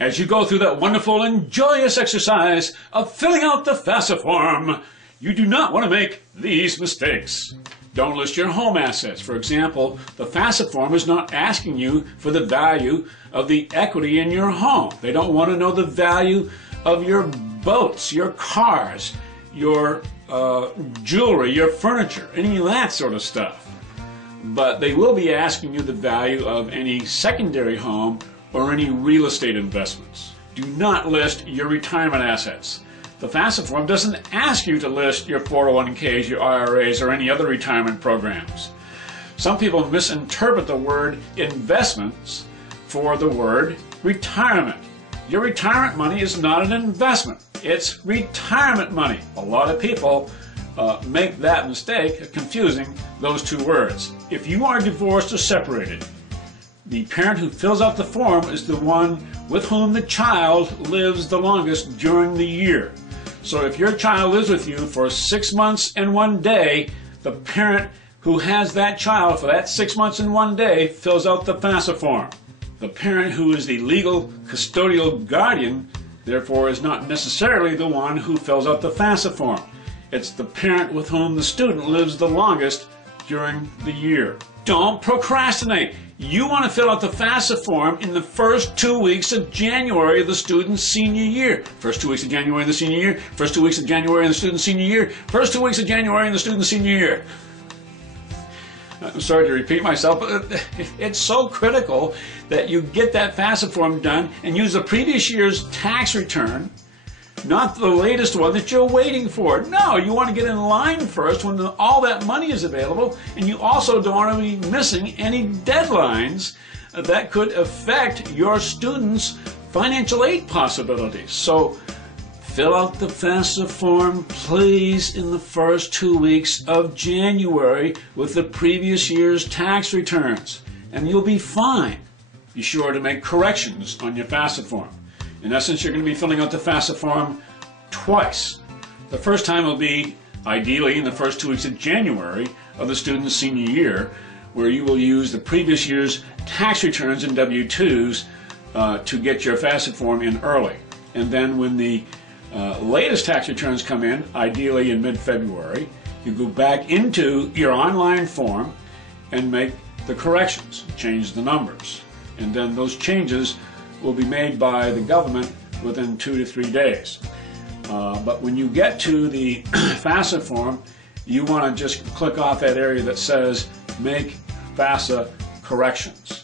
As you go through that wonderful and joyous exercise of filling out the FAFSA form, you do not want to make these mistakes. Don't list your home assets. For example, the FAFSA form is not asking you for the value of the equity in your home. They don't want to know the value of your boats, your cars, your jewelry, your furniture, any of that sort of stuff. But they will be asking you the value of any secondary home or any real estate investments. Do not list your retirement assets. The FAFSA form doesn't ask you to list your 401ks, your IRAs, or any other retirement programs. Some people misinterpret the word investments for the word retirement. Your retirement money is not an investment. It's retirement money. A lot of people make that mistake of confusing those two words. If you are divorced or separated, the parent who fills out the form is the one with whom the child lives the longest during the year. So if your child lives with you for 6 months and 1 day, the parent who has that child for that 6 months and 1 day fills out the FAFSA form. The parent who is the legal custodial guardian, therefore, is not necessarily the one who fills out the FAFSA form. It's the parent with whom the student lives the longest during the year. Don't procrastinate. You want to fill out the FAFSA form in the first 2 weeks of January of the student's senior year. First 2 weeks of January in the senior year, first 2 weeks of January in the student's senior year, first 2 weeks of January in the student's senior year. I'm sorry to repeat myself, but it's so critical that you get that FAFSA form done and use the previous year's tax return, not the latest one that you're waiting for. No, you want to get in line first when all that money is available, and you also don't want to be missing any deadlines that could affect your students' financial aid possibilities. So fill out the FAFSA form, please, in the first 2 weeks of January with the previous year's tax returns, and you'll be fine. Be sure to make corrections on your FAFSA form. In essence, you're going to be filling out the FAFSA form twice. The first time will be, ideally, in the first 2 weeks of January of the student's senior year, where you will use the previous year's tax returns and W-2s to get your FAFSA form in early. And then when the latest tax returns come in, ideally in mid-February, you go back into your online form and make the corrections, change the numbers. And then those changes will be made by the government within 2 to 3 days. But when you get to the FAFSA form, you want to just click off that area that says make FAFSA corrections.